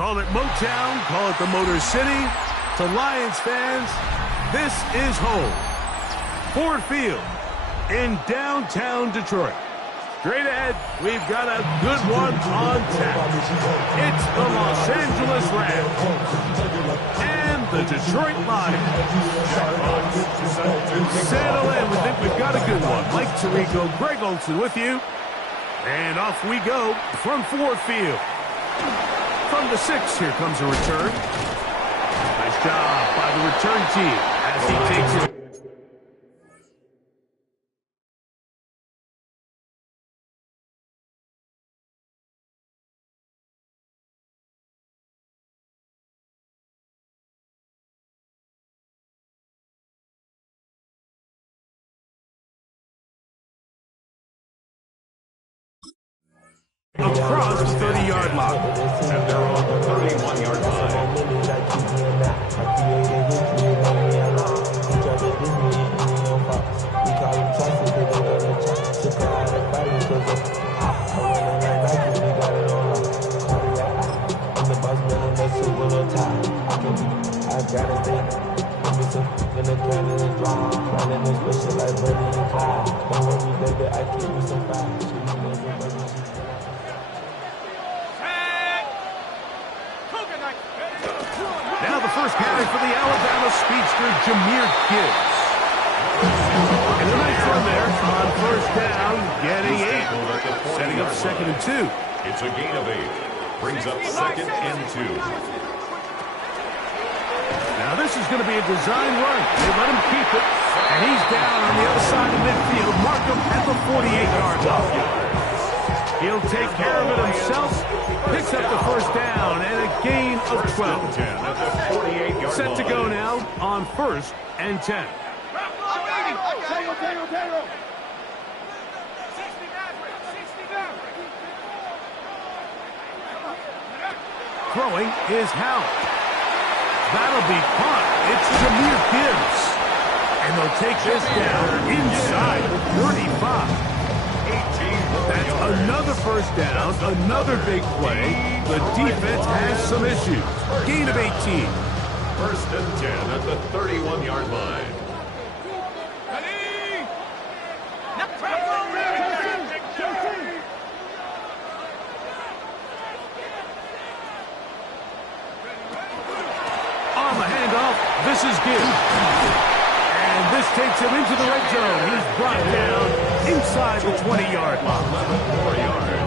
Call it Motown, call it the Motor City. To Lions fans, this is home. Ford Field in downtown Detroit. Straight ahead, we've got a good one on tap. It's the Los Angeles Rams and the Detroit Lions. Settle in, we think we've got a good one. Mike Tirico, Greg Olson with you. And off we go from Ford Field. From the 6, here comes a return. Nice job by the return team as he takes it. Across the 30-yard line. And they're on the 31-yard line. Now the first carry for the Alabama speedster, Jahmyr Gibbs. And a nice run there on first down, getting 8. Setting up 2nd and 2. It's a gain of 8. Brings up 2nd and 2. Now this is going to be a design run. They let him keep it. And he's down on the other side of midfield. Mark him at the 48-yard line. He'll take care of it himself. Picks up the first down and a gain of 12. Set to go now on 1st and 10. Throwing is Howell. That'll be caught. It's Jahmyr Gibbs. And they'll take this down inside the 35. That's another first down, another big play. The defense has some issues. Gain of 18. 1st and 10 at the 31-yard line. On the handoff, this is Gibbs. And this takes him into the red zone. He's brought down inside the 20-yard line.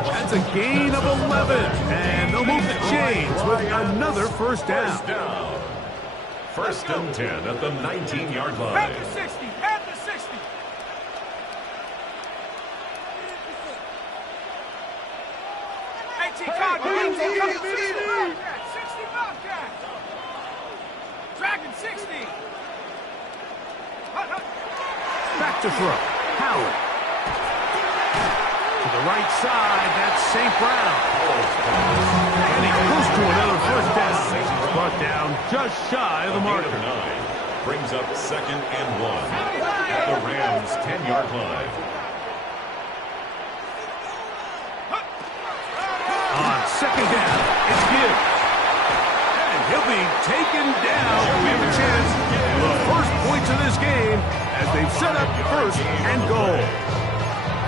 That's a gain of 11. And they'll move the chains with another first down. 1st and 10 at the 19-yard line. At the 60. At the 60. Dragon 60. Back to throw. Howard. To the right side, that's St. Brown. And he goes to another first down. Brought down just shy of the marker. 9 brings up 2nd and 1 at the Rams' 10-yard line. On 2nd down, it's Gibbs. And he'll be taken down. We have a chance for the first points of this game as they've set up 1st and goal.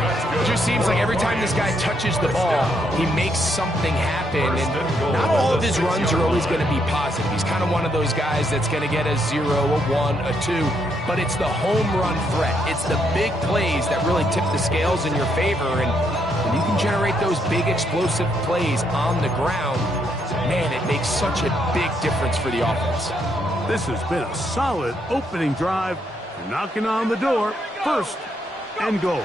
It just seems like every time this guy touches the ball, he makes something happen. And not all of his runs are always going to be positive. He's kind of one of those guys that's going to get a 0, a 1, a 2. But it's the home run threat. It's the big plays that really tip the scales in your favor. And when you can generate those big explosive plays on the ground, man, it makes such a big difference for the offense. This has been a solid opening drive. Knocking on the door. 1st and goal.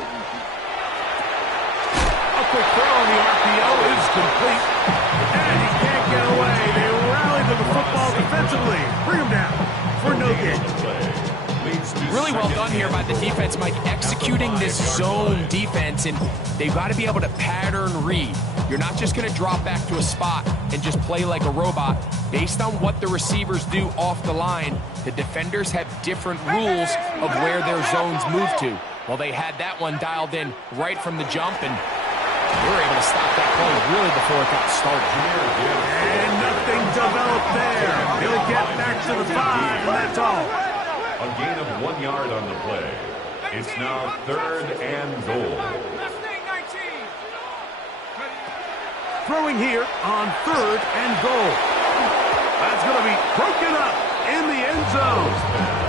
A quick throw on the RPO is complete. And he can't get away. They rally to the football defensively. Bring him down for no gain. Really well done here by the defense, Mike, executing this zone defense, and they've got to be able to pattern read. You're not just going to drop back to a spot and just play like a robot. Based on what the receivers do off the line, the defenders have different rules of where their zones move to. Well, they had that one dialed in right from the jump, and They were able to stop that play really before it got started. And nothing developed there. He'll get back to the 5, and that's all. A gain of 1 yard on the play. It's now 3rd and goal. Throwing here on 3rd and goal. That's going to be broken up in the end zone.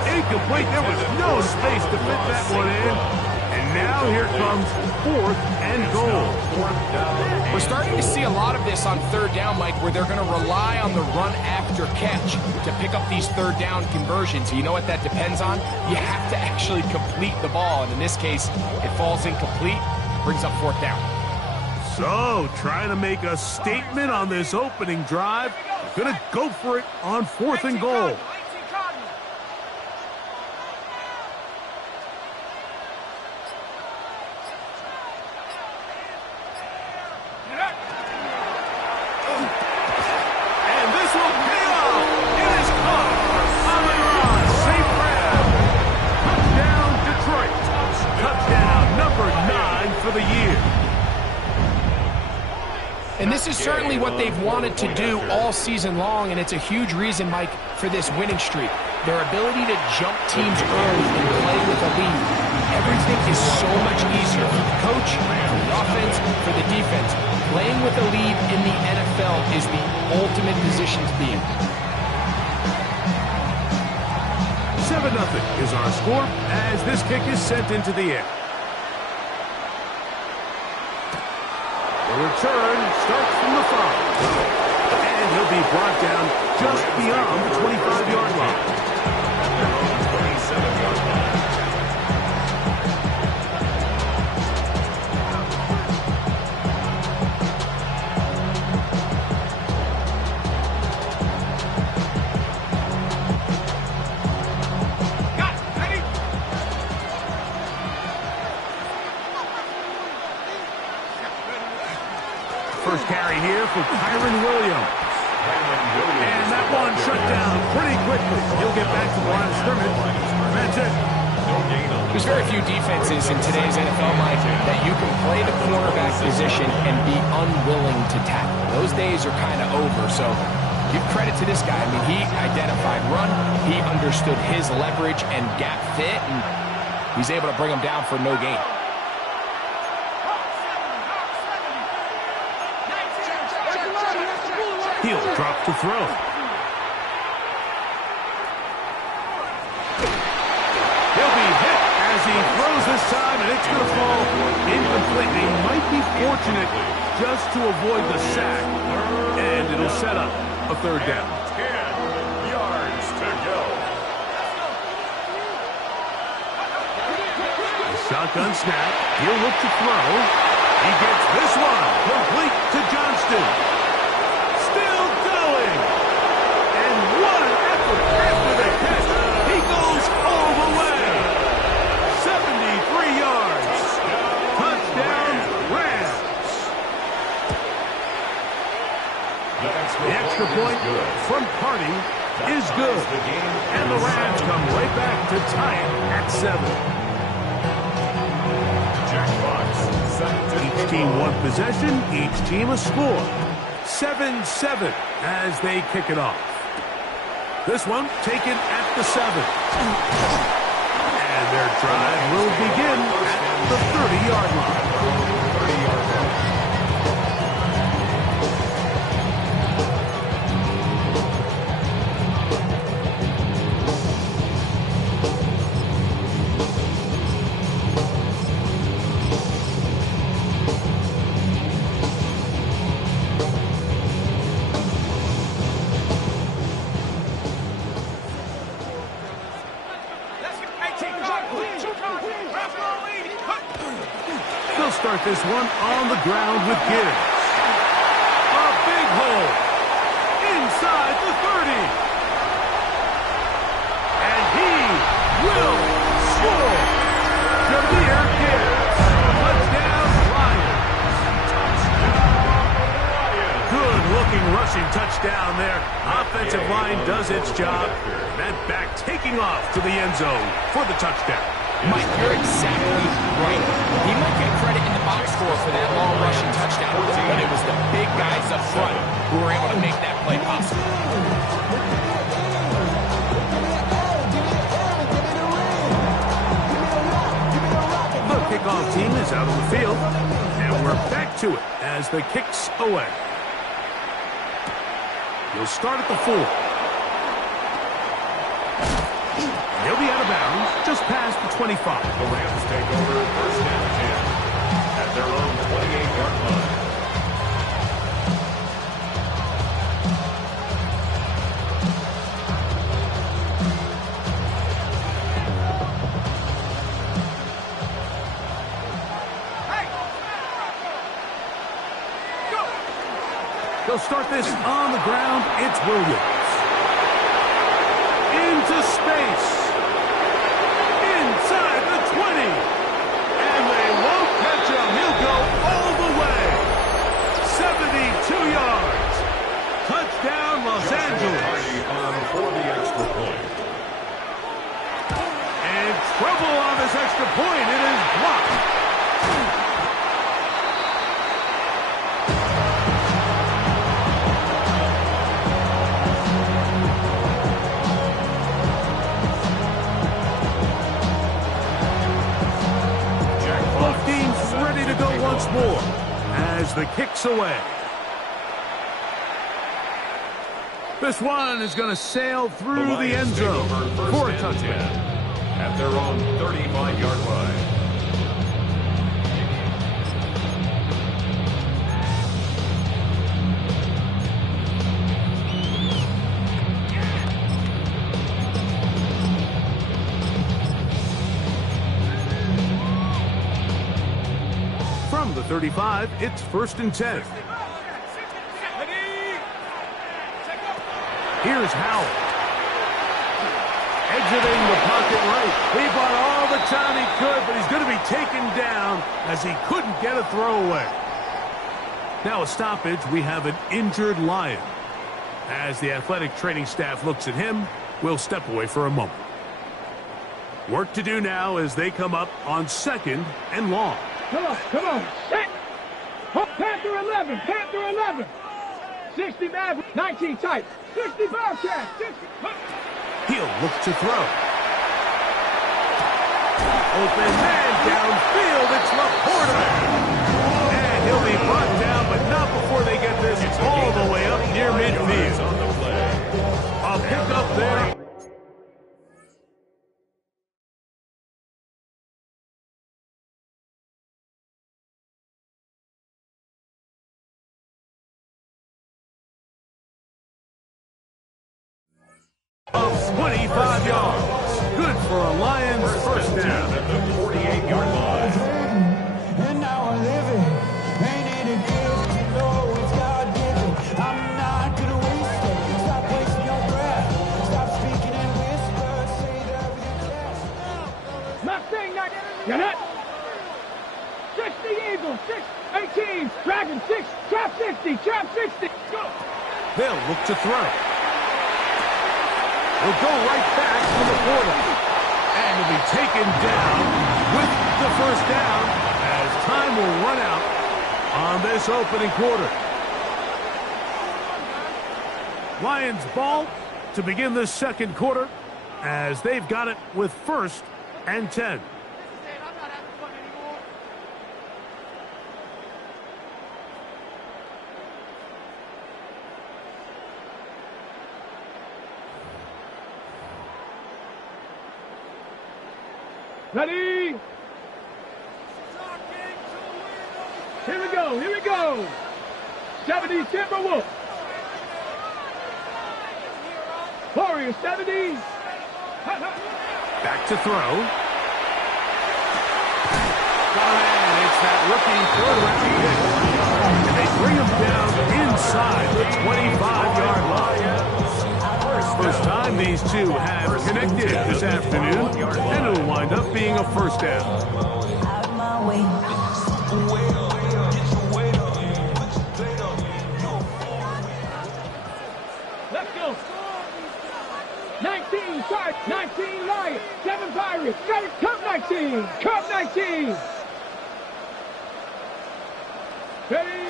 Incomplete. There was no space to fit that one in. And now here comes 4th and goal. We're starting to see a lot of this on 3rd down, Mike, where they're going to rely on the run after catch to pick up these 3rd down conversions. You know what that depends on? You have to actually complete the ball. And in this case, it falls incomplete, brings up 4th down. So, trying to make a statement on this opening drive. Gonna go for it on 4th and goal. And this will pay off. It is caught on the run. Safe grab. Touchdown, Detroit. Touchdown number 9 for the year. And this is certainly what they've wanted to do all season long, and it's a huge reason, Mike, for this winning streak. Their ability to jump teams early and play with a lead. Everything is so much easier for the coach, for the offense, for the defense. Playing with a lead in the NFL is the ultimate position to be in. 7-0 is our score as this kick is sent into the air. The return starts from the 5. And he'll be brought down just beyond the 25-yard line. 27-yard line. First carry here for Kyron Williams. And that one shut down pretty quickly. He'll get back to the line of scrimmage. That's it. There's very few defenses in today's NFL, Mike, that you can play the cornerback position and be unwilling to tackle. Those days are kind of over, so give credit to this guy. I mean, he identified run, he understood his leverage and gap fit, and he's able to bring him down for no gain. He'll drop to throw. He'll be hit as he throws this time, and it's going to fall incomplete. He might be fortunate just to avoid the sack, and it'll set up a 3rd down. 10 yards to go. The shotgun snap. He'll look to throw. He gets this one complete to Johnston. Still going. And what an effort after the catch. He goes all the way. 73 yards. Touchdown, Rams. The extra point from Party is good. And the Rams come right back to tie it at 7. Each team one possession, each team a score. 7-7 as they kick it off. This one taken at the 7. And their drive will begin at the 30-yard line. They'll start this one on the ground with Gibbs. A big hole inside the 30. And he will score. Jameer Gibbs. Touchdown, Lions. Good-looking rushing touchdown there. Offensive line does its job. That back taking off to the end zone for the touchdown. Mike, you're exactly right. He might get credit in the box score for that long rushing touchdown, but it was the big guys up front who were able to make that play possible. The kickoff team is out on the field, and we're back to it as the kick's away. He'll start at the 4. He'll be out of bounds just past the 25. The Rams take over first and 10 at their own 28-yard line. They'll start this on the ground. It's Williams. Into space. Inside the 20. And they won't catch him. He'll go all the way. 72 yards. Touchdown, Los Angeles. For the extra point. And trouble on this extra point. It is blocked. Once more as the kick's away. This one is going to sail through the end zone for a touchdown. At their own 35-yard line. From the 35, it's first and 10. Here's Howell. Exiting the pocket right. He bought all the time he could, but he's going to be taken down as he couldn't get a throwaway. Now a stoppage, we have an injured Lion. As the athletic training staff looks at him, we'll step away for a moment. Work to do now as they come up on 2nd and long. Come on, set. Panther 11, Panther 11. 60 man, 19 tight. 60 Bobcat, 60. He'll look to throw. Open man downfield, it's Laporta. And he'll be brought down, but not before they get this all the way up near midfield. A pickup there. Of 25 yards. Good for a Lions first down. At the 48-yard line. And now I live it. Ain't it a gift? You know it's God-given. I'm not gonna waste it. Stop wasting your breath. Stop speaking in whispers. Say that with your chest. Mustang, get it. 60 Eagles, 18, Dragon 6, trap 60, trap 60. Go. They'll look to throw. He'll go right back to the portal. And he'll be taken down with the first down as time will run out on this opening quarter. Lions ball to begin the second quarter as they've got it with 1st and 10. Ready? Here we go, here we go. 70 Timberwolves. Warriors 70. Back to throw. And it's that rookie third-round pick. And they bring him down inside the 25-yard line. First time these two have connected this afternoon, and it'll wind up being a first down. Out of my way. Let's go. 19. 18, side, 19, Lions, 7 Pirates, got it, Cub 19, Cub 19. Ready?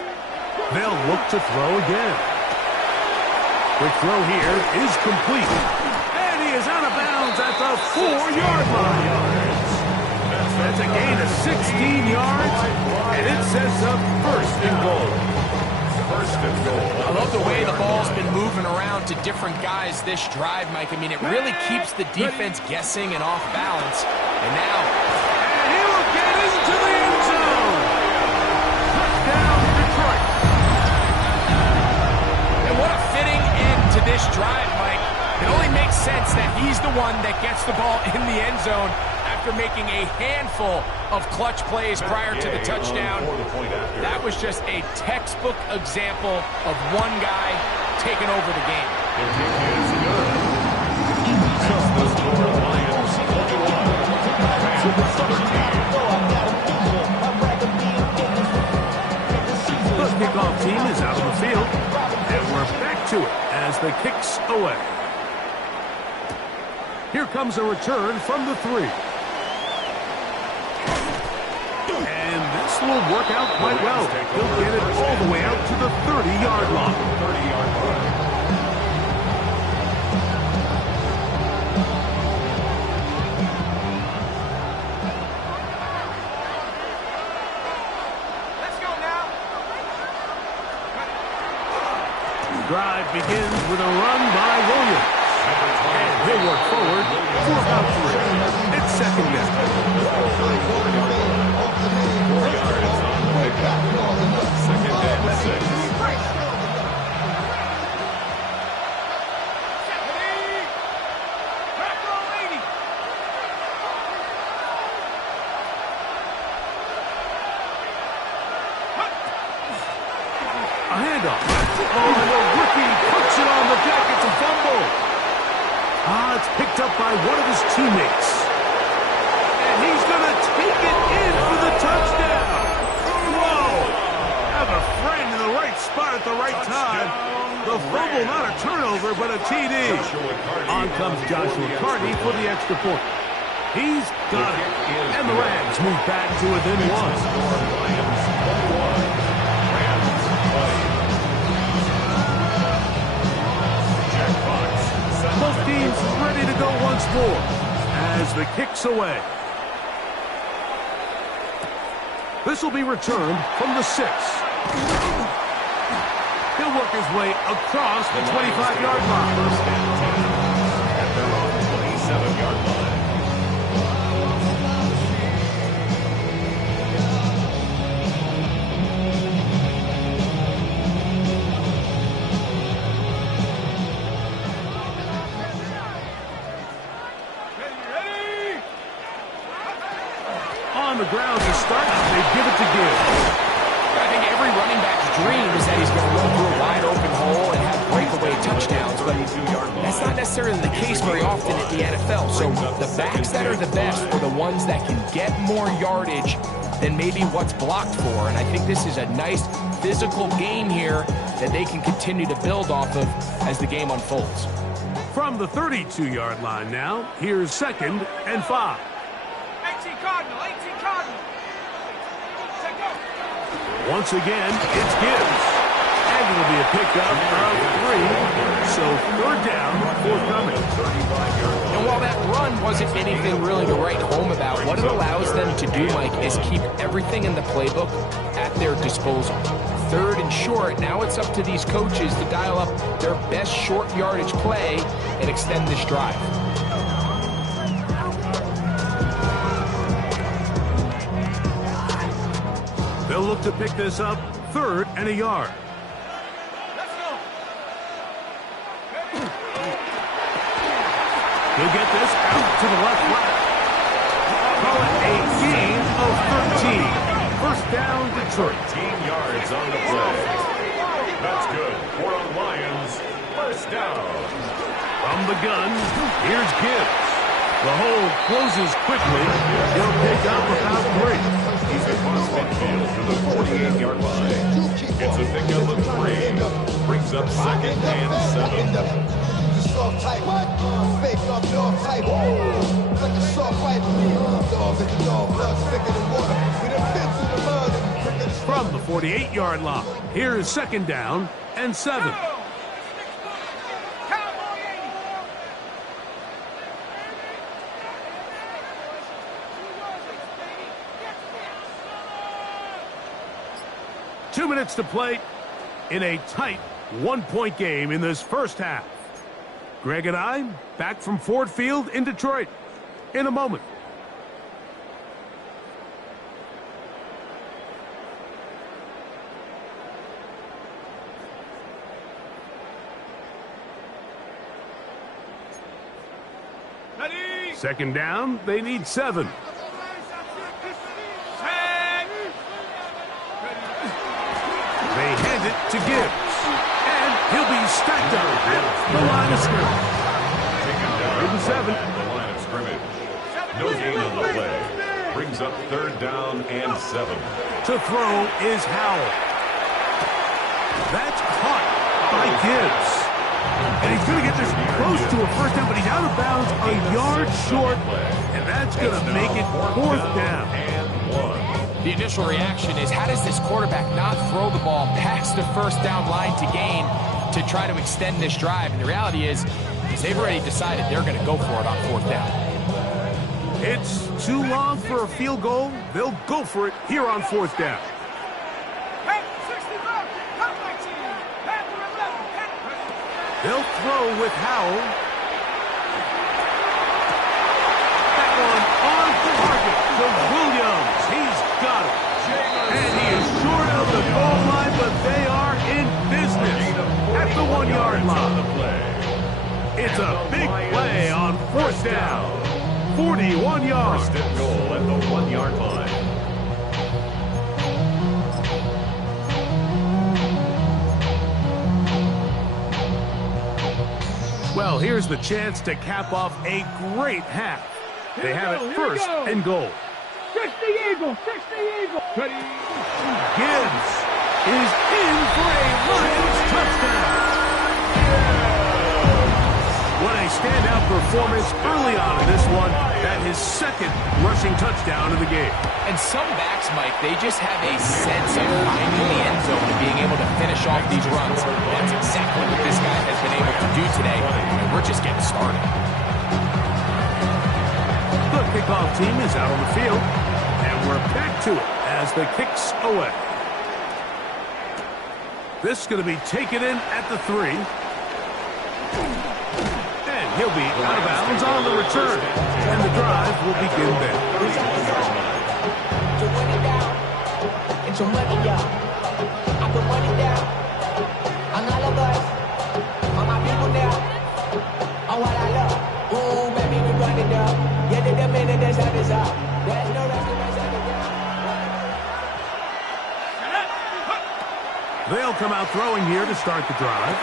They'll look to throw again. Quick throw here is complete. And he is out of bounds at the 4-yard line. That's a gain of 16 yards, and it sets up first and goal. First and goal. I love the way the ball's been moving around to different guys this drive, Mike. I mean, it really keeps the defense guessing and off balance. And now, and he will get into the end zone. Touchdown, Detroit. and what a fitting end to this drive, Mike. It only makes sense that he's the one that gets the ball in the end zone after making a handful of clutch plays prior to the touchdown. That was just a textbook example of one guy taking over the game. The kickoff team is out on the field, and we're back to it as the kick's away. Here comes a return from the 3. And this will work out quite well. He'll get it all the way out to the 30-yard line. 30-yard line. Let's go now. Drive begins with a run by Williams. And he'll work forward for about 3. It's second down. 4 yards on the pickup. Second and 6. A handoff. Oh, and the rookie puts it on the deck. It's a fumble. It's picked up by one of his teammates. And he's going to take it in for the touchdown. Whoa! Have a friend in the right spot at the right time. The fumble, not a turnover, but a TD. On comes Joshua Carney for the extra point. He's got it. And the Rams move back to within 1. Both teams ready to go once more as the kick's away. This will be returned from the 6. He'll work his way across the 25-yard line. First and 10 at their own 27-yard line. On the ground to start, they give it to Gibbs. I think every running back's dream is that he's going to run through a wide open hole and have breakaway touchdowns, but that's not necessarily the case very often in the NFL. So the backs that are the best are the ones that can get more yardage than maybe what's blocked for. And I think this is a nice physical game here that they can continue to build off of as the game unfolds. From the 32-yard line now, here's 2nd and 5. 18 Cardinal, 18 Cardinal. Take off. Once again, it's Gibbs. And it'll be a pickup of 3. So 3rd down, forthcoming. And while that run wasn't anything really to write home about, what it allows them to do, Mike, is keep everything in the playbook at their disposal. 3rd and short, now it's up to these coaches to dial up their best short yardage play and extend this drive. They'll look to pick this up 3rd and a yard. Let's go. He'll get this out to the left flat. Call it a gain of 13. First down, Detroit. 13 yards on the play. That's good for the Lions. First down. From the gun, here's Gibbs. The hole closes quickly. He'll pick up about 3. He's across midfield to the 48-yard line. It's a pickup of 3. Brings up 2nd and 7. soft type. Fake up north type. Like a soft fight. Dog is the dog, blood's thicker than water. We done been through the mud. From the 48-yard line, here is 2nd down and 7. Two minutes to play in a tight one-point game in this first half. Greg and I back from Ford Field in Detroit in a moment. Ready? 2nd down, they need 7. They hand it to Gibbs, and he'll be stacked up at the line of scrimmage. Taken down 7 at the line of scrimmage. No gain on the play. Brings up 3rd down and 7. To throw is Howell. That's caught by Gibbs. And he's going to get this close to a first down, but he's out of bounds a yard short, and that's going to make it 4th down. The initial reaction is, how does this quarterback not throw the ball past the first down line to gain to try to extend this drive? And the reality is they've already decided they're going to go for it on 4th down. It's too long for a field goal. They'll go for it here on 4th down. They'll throw with Howell. That one on target to Williams. He's got it. And he is short of the goal line, but they are in business at the 1-yard line. It's a big play on 4th down. 41 yards. First and goal at the 1-yard line. Well, here's the chance to cap off a great half. They have it 1st and goal. 60 Eagles, 60 Eagles. Ready? Gibbs is in for a Lions touchdown. What a standout performance early on in this one. That his 2nd rushing touchdown of the game. And some backs, Mike, they just have a sense of finding the end zone and being able to finish off these runs. That's exactly what this guy has been able to do today, and we're just getting started. The kickoff team is out on the field, and we're back to it as the kick's away. This is going to be taken in at the 3. And he'll be out of bounds on the return, and the drive will begin there. To run it down, and to run it down. I can run it down. I'm all of us, all my people now. On what I love. Ooh, baby, we run it down. Yeah, the minute that's how this out. There's no restoration of the ground. They'll come out throwing here to start the drive.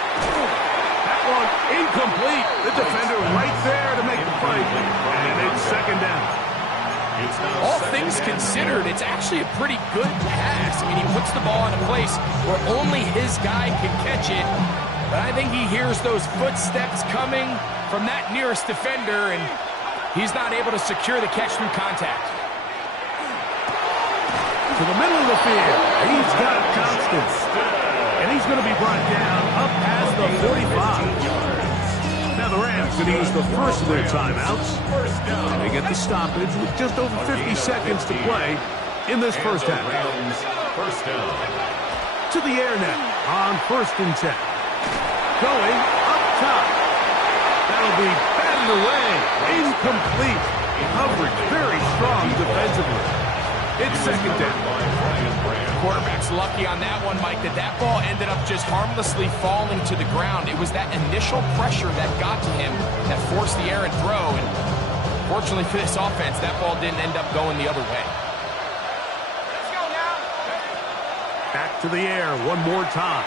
That one incomplete. The defender right there to make the play. And it's 2nd down. All things considered, it's actually a pretty good pass. I mean, he puts the ball in a place where only his guy can catch it. But I think he hears those footsteps coming from that nearest defender, and he's not able to secure the catch through contact. To the middle of the field. He's got Constance. And he's going to be brought down up past the 45. Now the Rams going to use the first of their timeouts. And they get the stoppage with just over 50 seconds to play in this first half. First down. To the air now on 1st and 10. Going up top. That'll be batted away. Incomplete. Coverage very strong defensively. It's 2nd down. Quarterback's lucky on that one, Mike, that ball ended up just harmlessly falling to the ground. It was that initial pressure that got to him that forced the errant throw, and fortunately for this offense, that ball didn't end up going the other way. Let's go now. Back to the air one more time.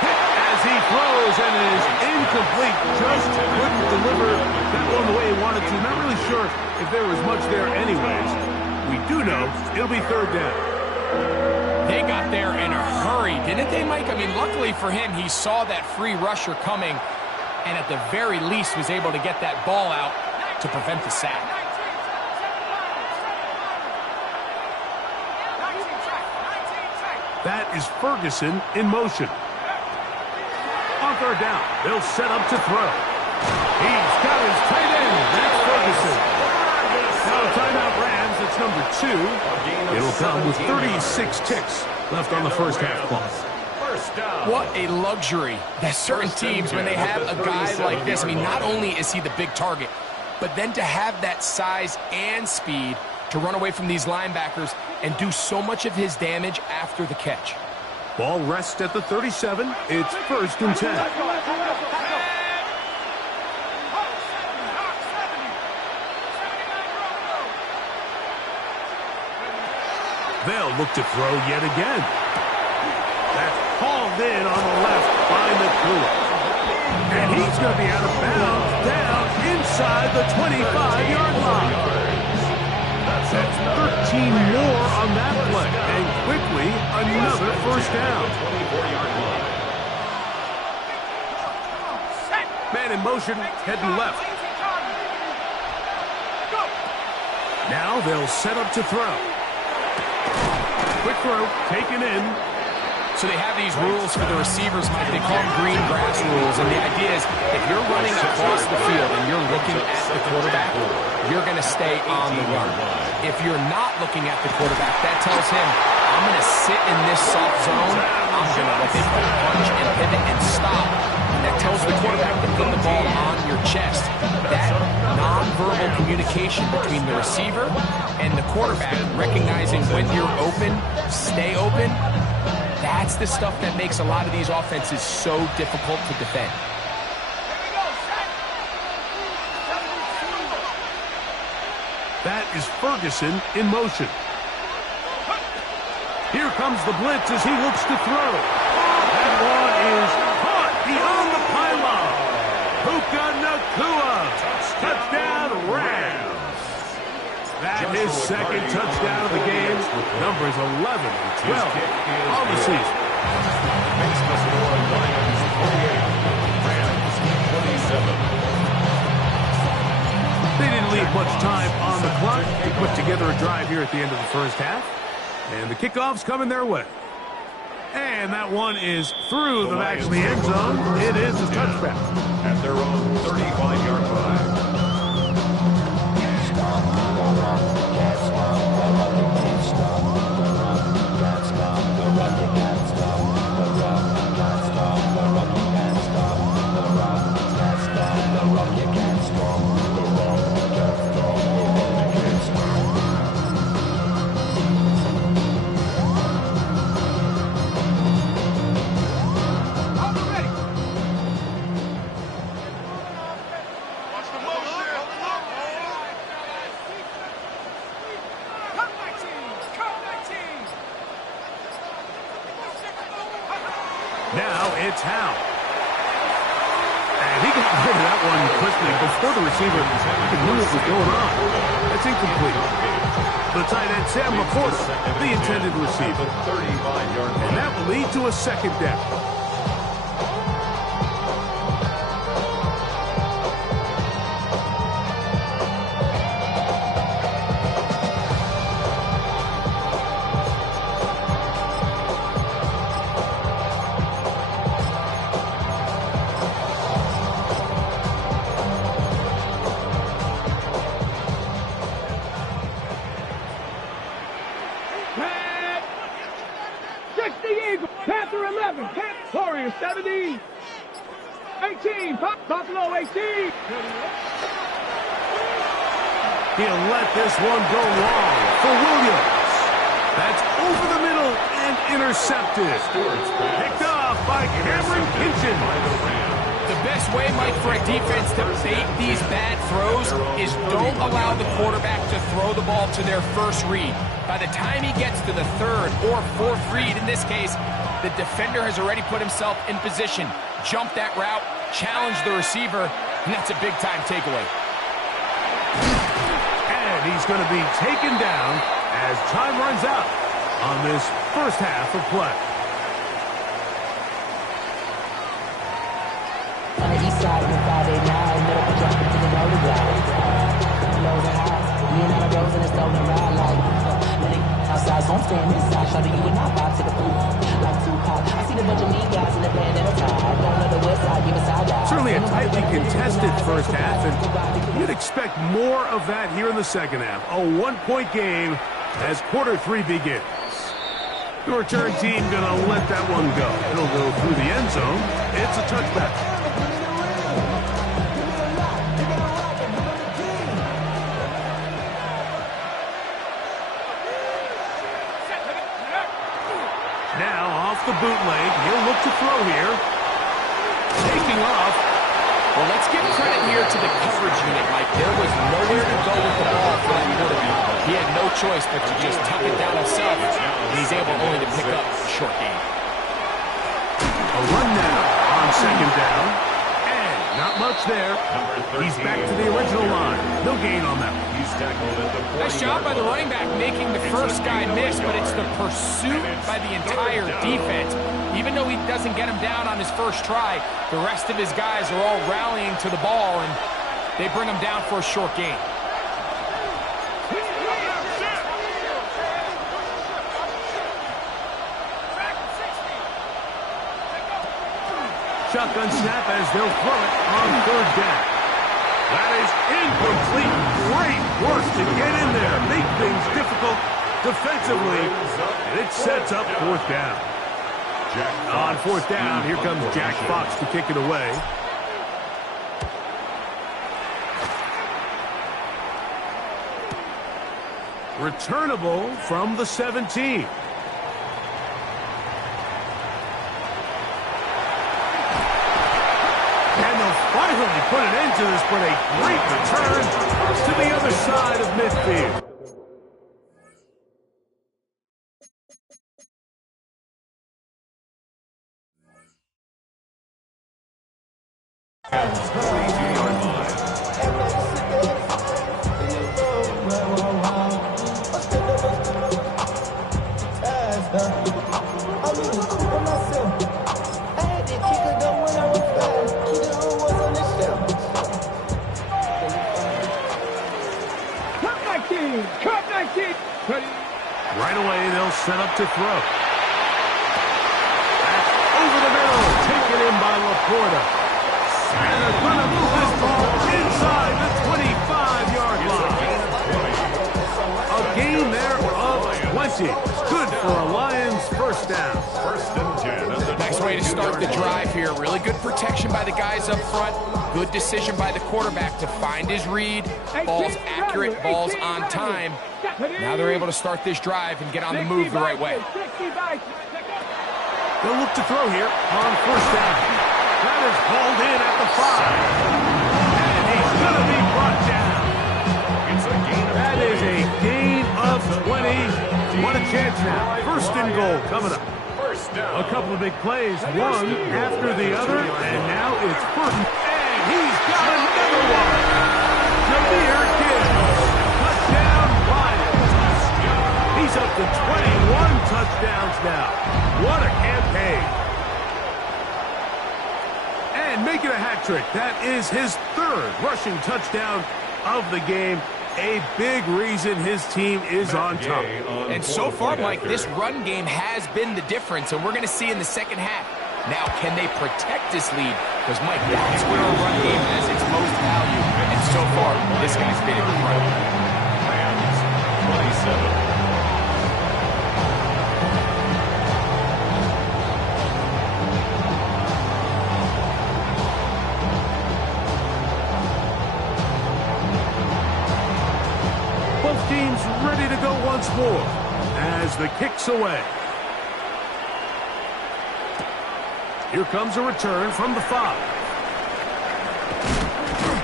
As he throws, and it is incomplete. Just couldn't deliver that one the way he wanted to. Not really sure if there was much there anyways. We do know it'll be 3rd down. They got there in a hurry, didn't they, Mike? I mean, luckily for him, he saw that free rusher coming, and at the very least was able to get that ball out to prevent the sack. That is Ferguson in motion. On third down, they'll set up to throw. He's got his tight end. That's Ferguson. Now timeout Rams, it's number 2. It'll come with 36 ticks left on the first half clock. What a luxury that certain teams, when they have a guy like this, I mean, not only is he the big target, but then to have that size and speed to run away from these linebackers and do so much of his damage after the catch. Ball rests at the 37. It's 1st and 10. They'll look to throw yet again. That's hauled in on the left by Nakua. And he's going to be out of bounds down inside the 25-yard line. That's 13 more on that play. And quickly, another first down. Man in motion, heading left. Now they'll set up to throw. Quick throw, taken in. So they have these rules for the receivers, Mike. They call them green grass rules. And the idea is if you're running across the field and you're looking at the quarterback, you're going to stay on the run. If you're not looking at the quarterback, that tells him, I'm going to sit in this soft zone. I'm going to, what they call, punch and pivot and stop. That tells the quarterback to put the ball on your chest. That nonverbal communication between the receiver and the quarterback, recognizing when you're open, stay open, that's the stuff that makes a lot of these offenses so difficult to defend. That is Ferguson in motion. Here comes the blitz as he looks to throw. That one is caught beyond the pylon. Puka Nakua. Touchdown Rams. That is second touchdown of the game. Numbers 11 and 12 on the season. Makes the score Lions 48, Rams 27. They didn't leave much time on the clock to put together a drive here at the end of the first half. And the kickoff's coming their way. And that one is through the back of the end zone. It is a touchback. At their own 35-yard line. Now it's Howe. And he got rid of that one quickly before the receiver knew what was going on. That's incomplete. The tight end, Sam Laporta, the intended receiver. And that will lead to a second down. Panther 11, Warriors 70, 18, Buffalo 18. He'll let this one go long for Williams. That's over the middle and intercepted. Picked off by Cameron Kinchin. The best way, Mike, for a defense to bait these bad throws is don't allow the quarterback to throw the ball to their first read. By the time he gets to the third or fourth read, in this case, the defender has already put himself in position, jumped that route, challenged the receiver, and that's a big-time takeaway. And he's going to be taken down as time runs out on this first half of play. east side in the 589, middle of jumping to the roller glide. Lows and highs, me and Anna Rose in a stolen ride like let it outside, so I'm staying inside. Shawty, you would not vibe to the food like Tupac. I see the bunch of mean guys in the band at a time. Don't let the west side give a side eye. Certainly a tightly contested first half, and you'd expect more of that here in the second half. A one-point game as quarter 3 begins. The return team gonna let that one go. It'll go through the end zone. It's a touchback. Now off the bootleg, he'll look to throw here. Taking off. Well, let's give credit here to the coverage unit, Mike. There was nowhere to go with the ball for that quarterback. He had no choice but to just tuck it down himself, and he's able only to pick up a short gain. A run now on second down. And not much there. He's back to the original line. No gain on that one. He's tackled at the 40. Nice job by the running back making the first guy miss, but it's the pursuit by the entire defense. Even though he doesn't get him down on his first try, the rest of his guys are all rallying to the ball, and they bring him down for a short gain. Shotgun snap as they'll throw it on third down. That is incomplete. Great work to get in there. Make things difficult defensively. And it sets up fourth down. On fourth down, here comes Jack Fox to kick it away. Returnable from the 17. And they'll finally put an end to this with a great return to the other side of midfield. Right away, they'll set up to throw. That's over the middle, taken in by Laporta. And they're going to move this ball inside the 25-yard line. A gain there of 20. Good for a Lions first down. First and 10. Nice way to start the drive here. Really good protection by the guys up front. Good decision by the quarterback to find his read. Ball's accurate, ball's on time. Now they're able to start this drive and get on the move the right way. They'll look to throw here on first down. That is hauled in at the 5. And he's going to be brought down. It's a gain of That is a gain of 20. What a chance now. First and goal coming up. first down. A couple of big plays, one after the other, and now it's Burton. And he's got another one. Jameer Gibbs. Touchdown, Lions. He's up to 21 touchdowns now. What a campaign. And making a hat trick. That is his third rushing touchdown of the game. A big reason his team is on top. And so far, Mike, this run game has been the difference, and we're going to see in the second half. Now, can they protect this lead? Because, Mike, that's where a run game has its most value. And so far, this guy's been incredible. Lions, 27. Both teams ready to go once more as the kick's away. Here comes a return from the 5.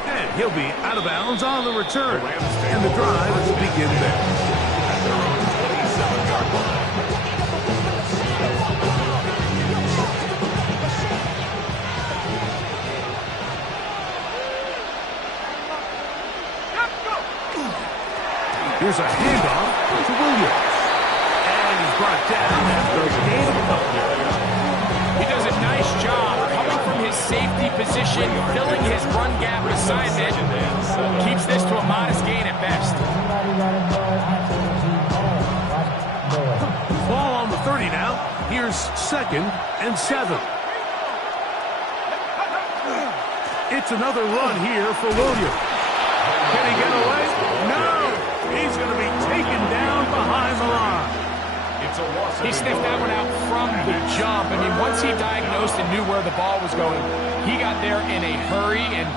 And he'll be out of bounds on the return. And the drive will begin there. At their own 27-yard line. Here's a handoff to Williams. And he's brought down after a gain of a couple. He does a nice job coming from his safety position, filling his run gap assignment. Keeps this to a modest gain at best. Ball on the 30 now. Here's 2nd and 7. It's another run here for Williams. Can he get away? No! He's going to be taken down behind the line. He sniffed that one out from the jump. I mean, once he diagnosed and knew where the ball was going, he got there in a hurry, and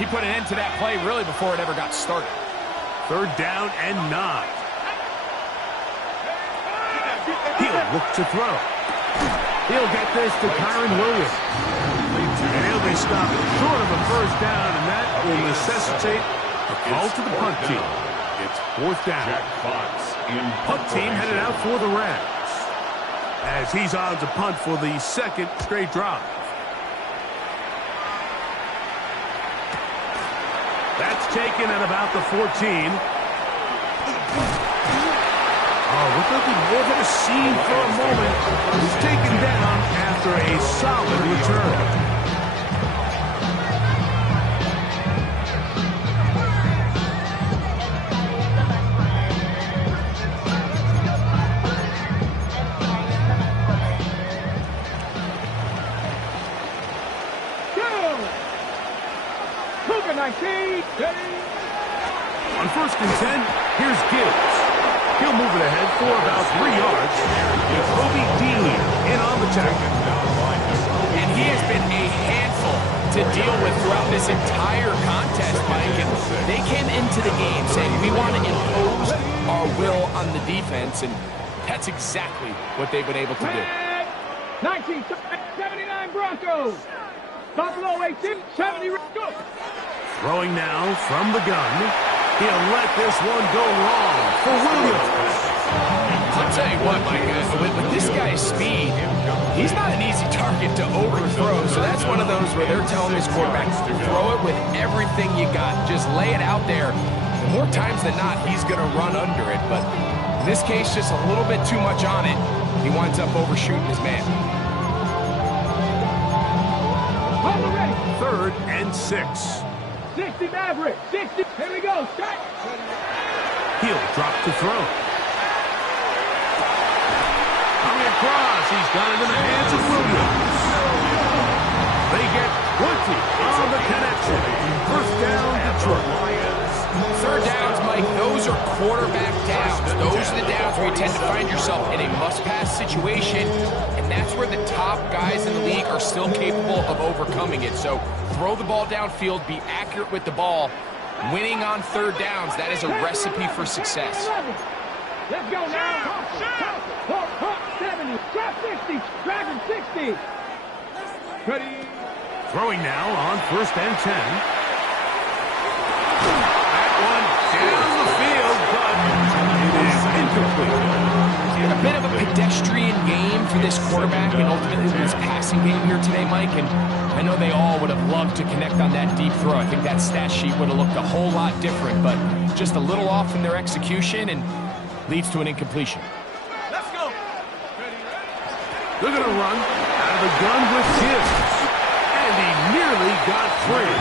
he put an end to that play really before it ever got started. 3rd down and 9. He'll look to throw. He'll get this to Kyron Williams. And he'll be stopped short of a 1st down, and that will necessitate a call to the punt team. It's 4th down. Punt team headed out for the Rams, as he's on to punt for the 2nd straight drive. That's taken at about the 14. Oh, looked like he was at a scene for a moment. He's taken down after a solid return. On 1st and 10, here's Gibbs. He'll move it ahead for about 3 yards. Kobe Dean in on the tackle. And he has been a handful to deal with throughout this entire contest, Mike. And they came into the game saying, we want to impose our will on the defense, and that's exactly what they've been able to do. 1979 Broncos. Buffalo 1870. Go. Throwing now from the gun. He'll let this one go long for Williams. I'll tell you what, Mike, with this guy's speed, he's not an easy target to overthrow. So that's one of those where they're telling his quarterback, throw it with everything you got. Just lay it out there. And more times than not, he's going to run under it. But in this case, just a little bit too much on it. He winds up overshooting his man. 3rd and 6. 60 Maverick. 60. Here we go. Shot. He'll drop to throw. Coming across. He's got it in the hands of Williams. They get 20 on the connection. 1st down, Detroit. 3rd downs, Mike, those are quarterback downs. Those are the downs where you tend to find yourself in a must-pass situation, and that's where the top guys in the league are still capable of overcoming it. So throw the ball downfield, be accurate with the ball. Winning on 3rd downs, that is a recipe for success. Let's go now. 70, drop 60, dragon 60. Ready. Throwing now on 1st and 10. That one down the field, but it is incomplete. A bit of a pedestrian game for this quarterback and ultimately this passing game here today, Mike. And I know they all would have loved to connect on that deep throw. I think that stat sheet would have looked a whole lot different, but just a little off in their execution and leads to an incompletion. Let's go. They're going to run out of the gun with Gibbs. And he nearly got free.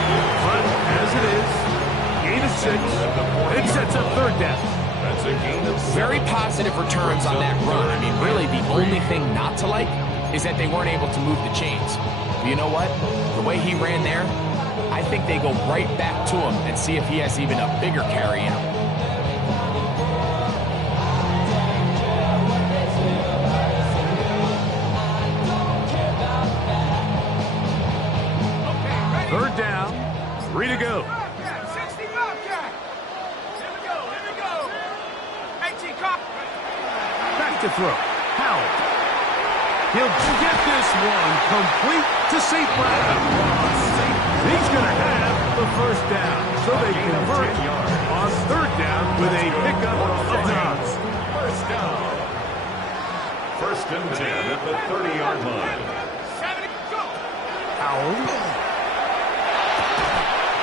But as it is, gain of 6. It sets up 3rd down. That's a gain of 6. Very positive returns on that run. I mean, really, the only thing not to like is that they weren't able to move the chains. But you know what? The way he ran there, I think they go right back to him and see if he has even a bigger carry in him. Third down, 3 to go. 60 Bobcat. Here we go. 18 cop. Back to throw. Howell. He'll get this one complete to St. Brown. He's going to have the 1st down. So they convert on 3rd down with a pickup of 9. 1st down. 1st and 10 at the 30-yard line. 70, go. Howell.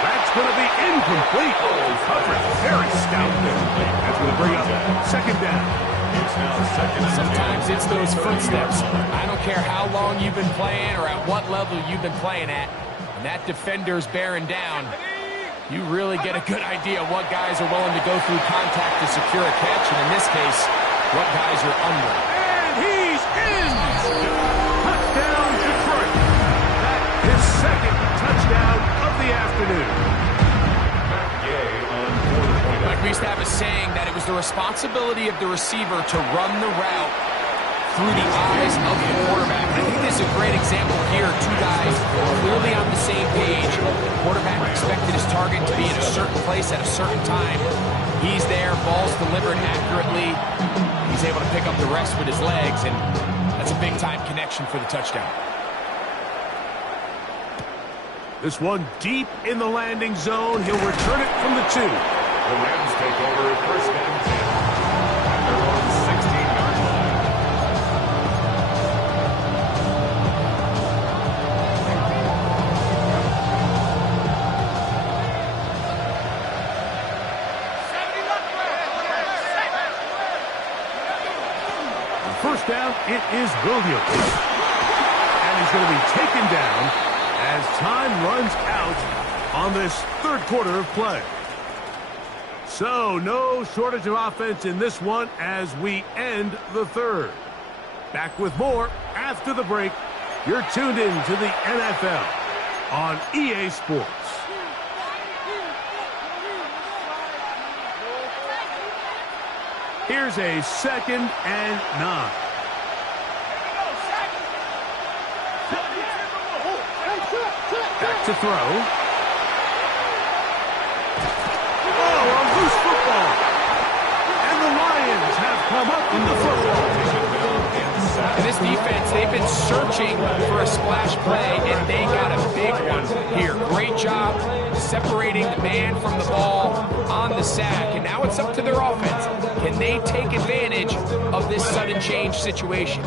That's going to be incomplete. Oh, coverage very stout. That's going to bring up 2nd down. It's now second and 10. Sometimes it's those footsteps. I don't care how long you've been playing or at what level you've been playing at. When that defender's bearing down, you really get a good idea of what guys are willing to go through contact to secure a catch, and in this case, what guys are unwilling. And he's in! Touchdown, Detroit. That's his second touchdown of the afternoon. Gay on quarter-point. Like we used to have a saying that it was the responsibility of the receiver to run the route through the eyes of the quarterback. I think this is a great example here. Two guys clearly on the same page. The quarterback expected his target to be in a certain place at a certain time. He's there, ball's delivered accurately. He's able to pick up the rest with his legs, and that's a big-time connection for the touchdown. This one deep in the landing zone. He'll return it from the 2. The Rams take over first and 10 at their own 16-yard line. First down, it is Williams. And he's going to be taken down as time runs out on this third quarter of play. So, no shortage of offense in this one as we end the third. Back with more after the break. You're tuned in to the NFL on EA Sports. Here's a 2nd and 9. Back to throw. Oh, a loose football. And the Lions have come up in the football. And this defense, they've been searching for a splash play, and they got a big one here. Great job separating the man from the ball on the sack, and now it's up to their offense. Can they take advantage of this sudden change situation?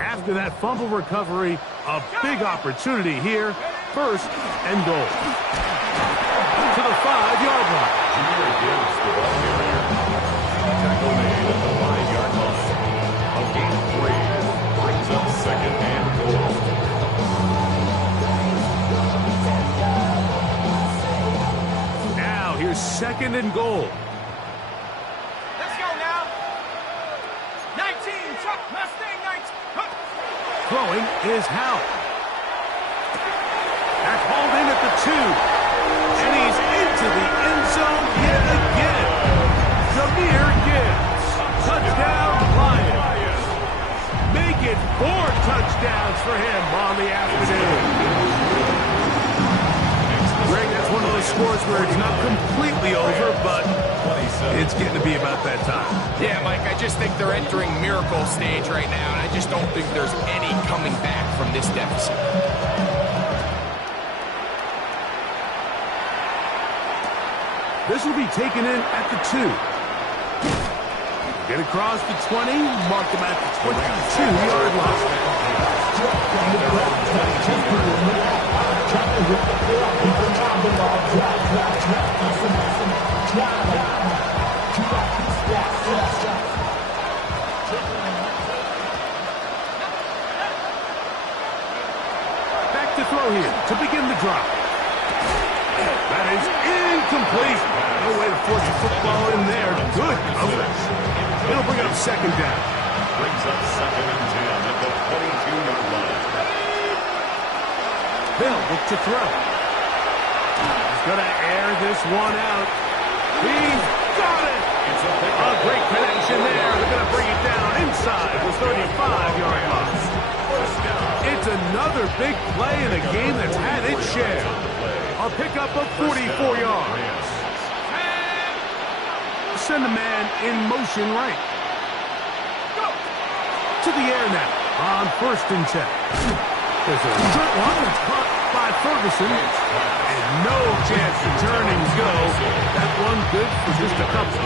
After that fumble recovery, a big opportunity here. First and goal. To the 5-yard line. Junior gives the ball carrier. Tackle made at the 5-yard line. A gain of 3 brings up second and goal. Now here's 2nd and goal. Let's go now. 19, Chuck Mustang 19. Throwing is Howell. That's hauled in at the 2. And he's into the end zone yet again. Jahmyr Gibbs. Touchdown, Lions. Make it 4 touchdowns for him on the afternoon. Greg, that's one of those scores where it's not completely over, but it's getting to be about that time. Yeah, Mike, I just think they're entering miracle stage right now, and I just don't think there's any coming back from this deficit. This will be taken in at the 2. Get across the 20, mark them at the 22-yard line. Back to throw here to begin the drive. That is incomplete. No way to force the football in there. Good coverage. It'll bring up 2nd down. Brings up second and 10 at the 22-yard line. They'll look to throw. He's going to air this one out. He's got it. A great connection there. They're going to bring it down inside the 35-yard line. It's another big play in a game that's had its share. A pickup of 44 yards. Send a man in motion right. To the air now on 1st and 10. There's a short one that's caught by Ferguson. And no chance to turn and go. That one good for just a couple.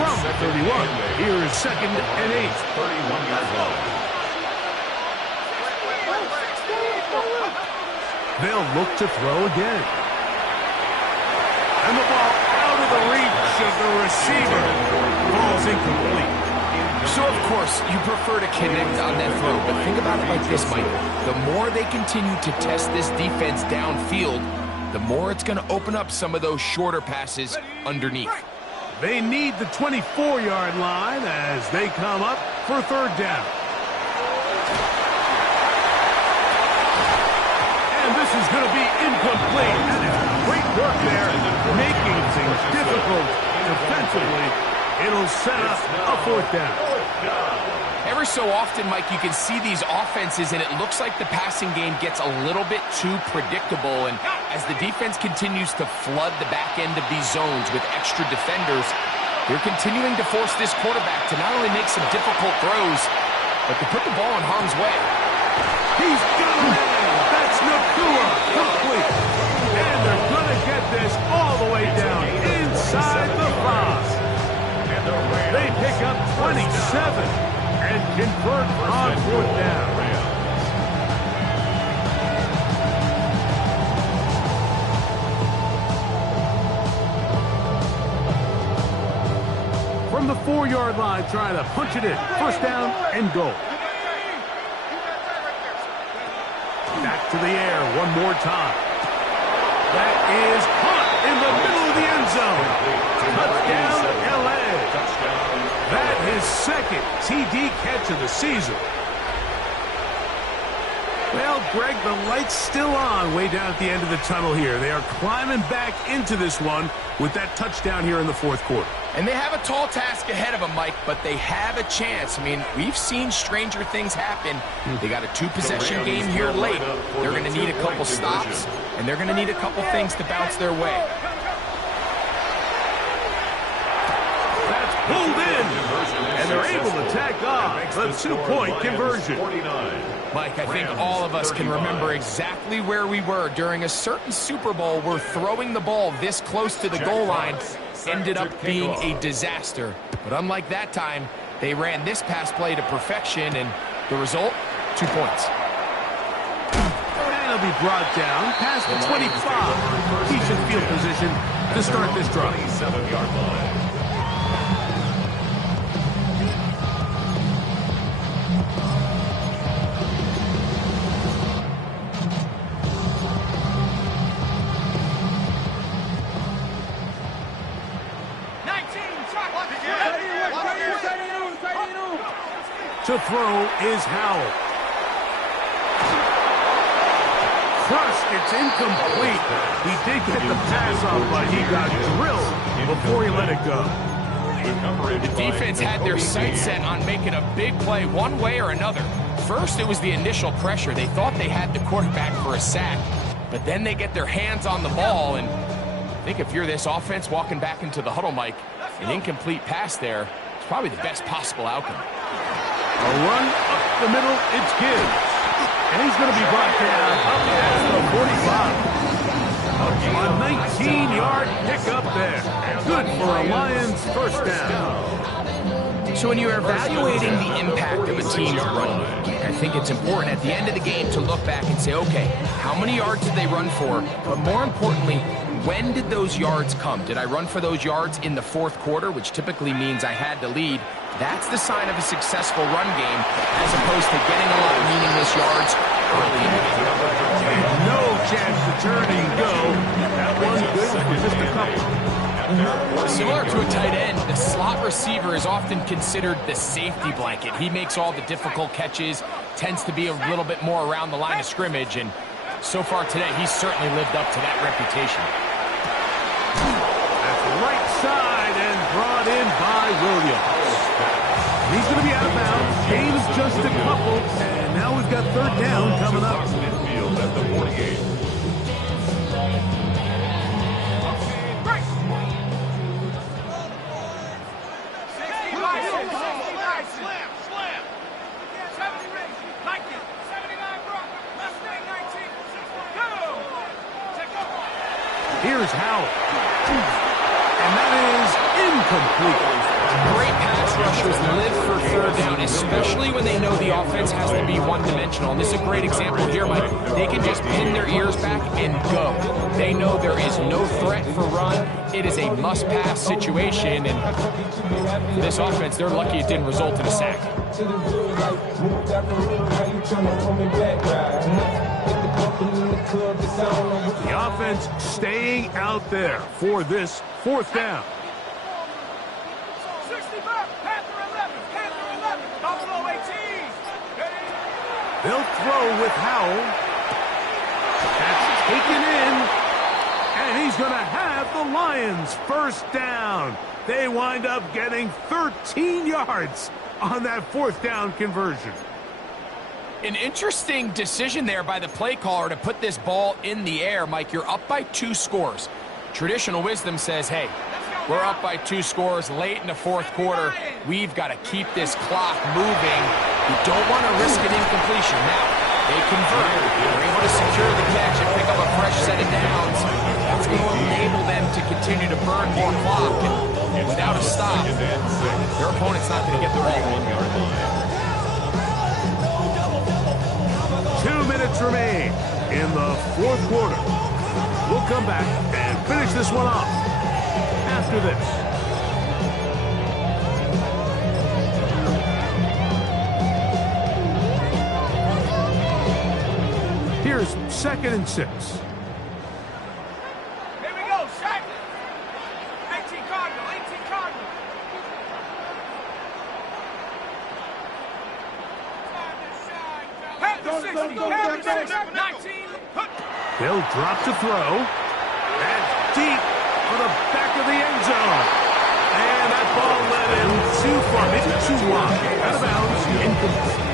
From 31, here is 2nd and 8. 31-yard line. They'll look to throw again. And the ball out of the reach of the receiver. Ball's incomplete. So, of course, you prefer to connect on that throw, but think about it like this, Mike. The more they continue to test this defense downfield, the more it's going to open up some of those shorter passes underneath. They need the 24-yard line as they come up for third down. And this is going to be incomplete. And it's great work there, making things difficult defensively. It'll set up a fourth down. Every so often, Mike, you can see these offenses, and it looks like the passing game gets a little bit too predictable. And as the defense continues to flood the back end of these zones with extra defenders, they're continuing to force this quarterback to not only make some difficult throws, but to put the ball in harm's way. He's got a man. That's Nakua, complete. And they're going to get this all the way down inside the 5. They pick up 27 and convert on fourth down. From the 4-yard line, trying to punch it in. First down and goal. Back to the air one more time. That is caught in the middle of the end zone. Touchdown, LA. That is second TD catch of the season. Well, Greg, the light's still on way down at the end of the tunnel here. They are climbing back into this one with that touchdown here in the fourth quarter. And they have a tall task ahead of them, Mike, but they have a chance. I mean, we've seen stranger things happen. They got a 2-possession game here late. They're going to need a couple stops, and they're going to need a couple things to bounce their way. That's pulled in, and they're able to tack on the 2-point conversion. Mike, I think all of us can remember exactly where we were during a certain Super Bowl where throwing the ball this close to the goal line ended up being a disaster. But unlike that time, they ran this pass play to perfection, and the result, 2 points. And he'll be brought down past the 25. He's in field position to start this drive. 27-yard line. To throw is Howell. Crushed, it's incomplete. He did get the pass off, but he got drilled before he let it go. The defense had their sights set on making a big play one way or another. First, it was the initial pressure. They thought they had the quarterback for a sack, but then they get their hands on the ball, and I think if you're this offense walking back into the huddle, Mike, an incomplete pass there is probably the best possible outcome. A run up the middle, it's Gibbs. And he's going to be brought down up at the 45. A 19-yard pickup there. Good for a Lions first down. So when you're evaluating the impact of a team's run game, I think it's important at the end of the game to look back and say, okay, how many yards did they run for? But more importantly, when did those yards come? Did I run for those yards in the fourth quarter, which typically means I had to lead? That's the sign of a successful run game, as opposed to getting a lot of meaningless yards early in the game. No chance to turn and go. That one good for just a couple. Similar to a tight end, the slot receiver is often considered the safety blanket. He makes all the difficult catches, tends to be a little bit more around the line of scrimmage, and so far today, he's certainly lived up to that reputation. That's right side and brought in by Williams. He's going to be out of bounds. Game's just a couple, and now we've got third down coming up. Midfield at the 48. Here's Howell. And that is incomplete. Great pass rushers live for third down, especially when they know the offense has to be one-dimensional. And this is a great example here, Mike. They can just pin their ears back and go. They know there is no threat for run. It is a must-pass situation, and for this offense, they're lucky it didn't result in a sack. The offense staying out there for this fourth down. 65, Panther 11, Buffalo 18. They'll throw with Howell. That's taken in. And he's going to have the Lions first down. They wind up getting 13 yards on that fourth down conversion. An interesting decision there by the play caller to put this ball in the air. Mike, you're up by 2 scores. Traditional wisdom says, hey, we're up by 2 scores late in the fourth quarter. We've got to keep this clock moving. You don't want to risk an incompletion. Now, they convert. They're able to secure the catch and pick up a fresh set of downs. That's going to enable them to continue to burn more clock. And without a stop, their opponent's not going to get the ball. 2 minutes remain in the fourth quarter. We'll come back and finish this one off after this. Here's 2nd and 6. Here we go, set. 18 Cardinal, 18 Cardinal. Panther 60, Panther 19. They'll drop to throw. That's deep for the back of the end zone. And that ball led him too far. Maybe too wide. Out of bounds. Incomplete.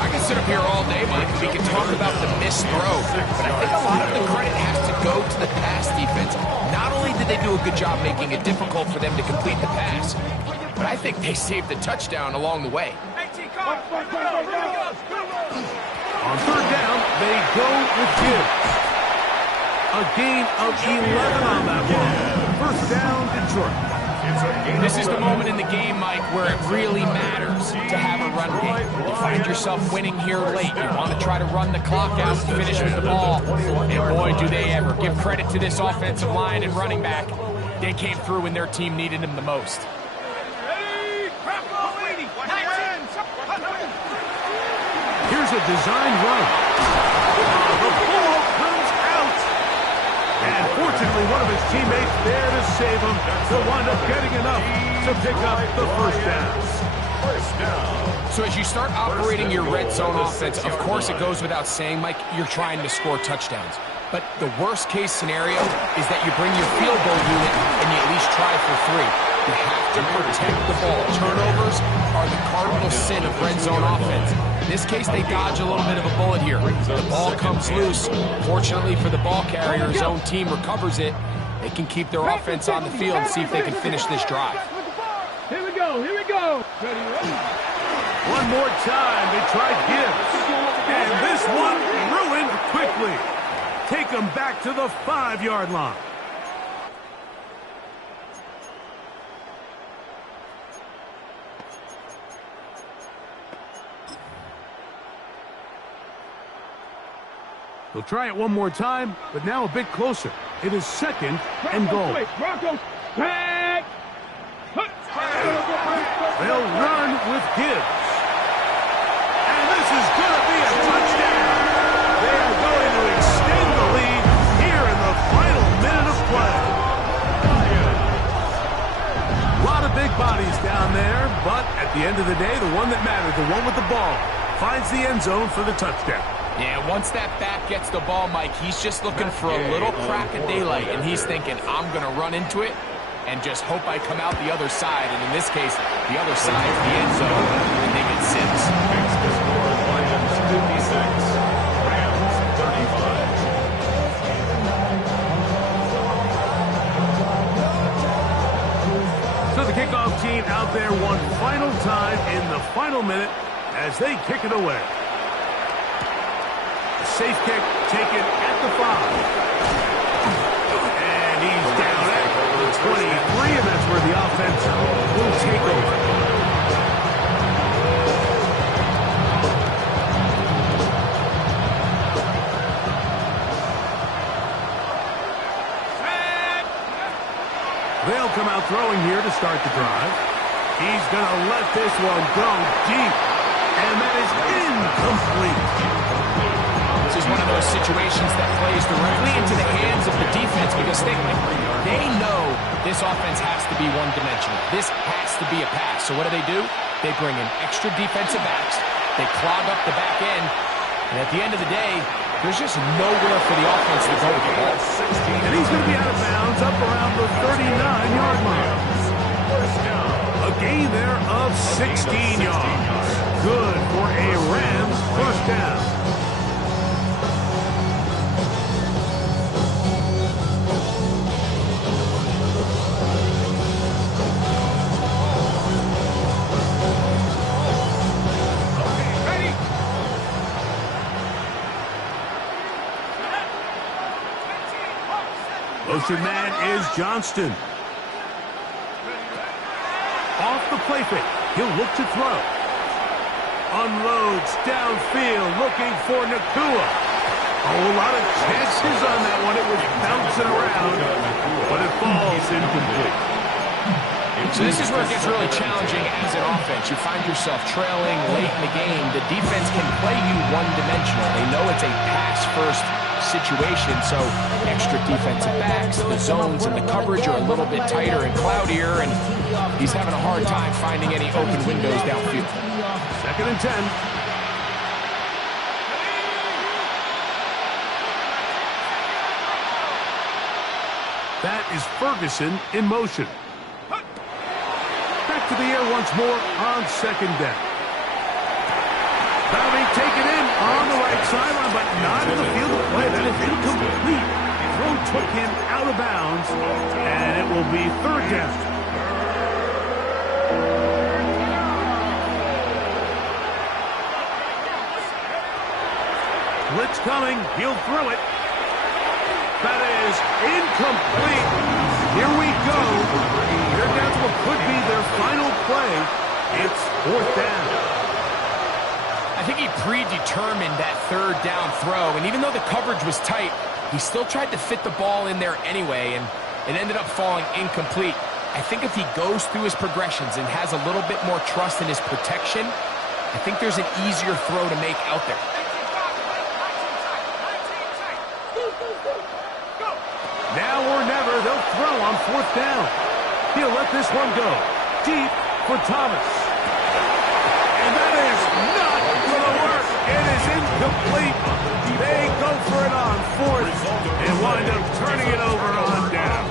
I can sit up here all day, Mike. We can talk about the missed throw, but I think a lot of the credit has to go to the pass defense. Not only did they do a good job making it difficult for them to complete the pass, but I think they saved the touchdown along the way. 18 Cardinal. On third down, they go with Gibbs. A gain of 11 on that one. First down, Detroit. This is the moment in the game, Mike, where it really matters to have a run game. You find yourself winning here late. You want to try to run the clock out and finish with the ball. And boy, do they ever. Give credit to this offensive line and running back. They came through when their team needed them the most. Here's a design run. The ball comes out. And fortunately, one of his teammates there to save him. He'll wind up getting enough to pick up the first down. So as you start operating your red zone offense, of course it goes without saying, Mike, you're trying to score touchdowns. But the worst case scenario is that you bring your field goal unit and you at least try for 3. You have to protect the ball. Turnovers are the cardinal sin of red zone offense. In this case, they dodge a little bit of a bullet here. The ball comes loose. Fortunately for the ball carrier, his own team recovers it. They can keep their offense on the field and see if they can finish this drive. Here we go, here we go. One more time, they tried Gibbs. And this one ruined quickly. Take them back to the 5-yard line. They'll try it one more time, but now a bit closer. It is 2nd and goal. Broncos, back. They'll run with Gibbs. And this is going to be a touchdown. They are going to extend the lead here in the final minute of play. A lot of big bodies down there, but at the end of the day, the one that mattered, the one with the ball, finds the end zone for the touchdown. Yeah, once that back gets the ball, Mike, he's just looking for a little crack of daylight, and he's thinking, I'm going to run into it and just hope I come out the other side. And in this case, the other side is the end zone, and they get 6. Makes the score Lions 56, Rams 35. So the kickoff team out there one final time in the final minute as they kick it away. Safe kick taken at the 5. And he's down at the 23, and that's where the offense will take over. They'll come out throwing here to start the drive. He's going to let this one go deep. And that is incomplete. This is one of those situations that plays directly into the hands of the defense because they know this offense has to be one-dimensional. This has to be a pass. So what do? They bring in extra defensive backs. They clog up the back end. And at the end of the day, there's just nowhere for the offense to go with the ball. And he's going to be out of bounds up around the 39-yard line. A gain there of 16 yards. Good for a Rams first down. Motion man is Johnston. Off the play fake. He'll look to throw. Unloads downfield looking for Nakua. Oh, a lot of chances on that one. It was bouncing around, but it falls incomplete. So this is where it gets really challenging as an offense. You find yourself trailing late in the game. The defense can play you one-dimensional. They know it's a pass-first situation, so extra defensive backs, the zones and the coverage are a little bit tighter and cloudier, and he's having a hard time finding any open windows downfield. 2nd and 10. That is Ferguson in motion. Back to the air once more on 2nd down. Now being taken in on the right sideline, but not in the field of play. That is incomplete. Throw took him out of bounds, and it will be 3rd down. Blitz coming. He'll throw it. That is incomplete. Here we go. They're down to what could be their final play. It's 4th down. I think he predetermined that 3rd down throw, and even though the coverage was tight, he still tried to fit the ball in there anyway, and it ended up falling incomplete. I think if he goes through his progressions and has a little bit more trust in his protection, I think there's an easier throw to make out there. Now or never, they'll throw on 4th down. He'll let this one go. Deep for Thomas. And that is not going to work. It is incomplete. They go for it on 4th and wind up turning it over on down.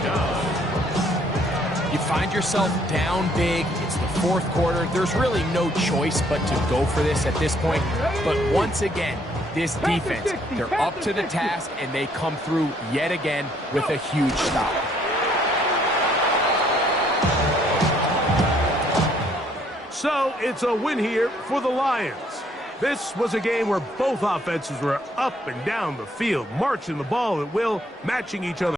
You find yourself down big. It's the 4th quarter. There's really no choice but to go for this at this point. But once again, this defense, they're up to the task, and they come through yet again with a huge stop. So it's a win here for the Lions. This was a game where both offenses were up and down the field, marching the ball at will, matching each other.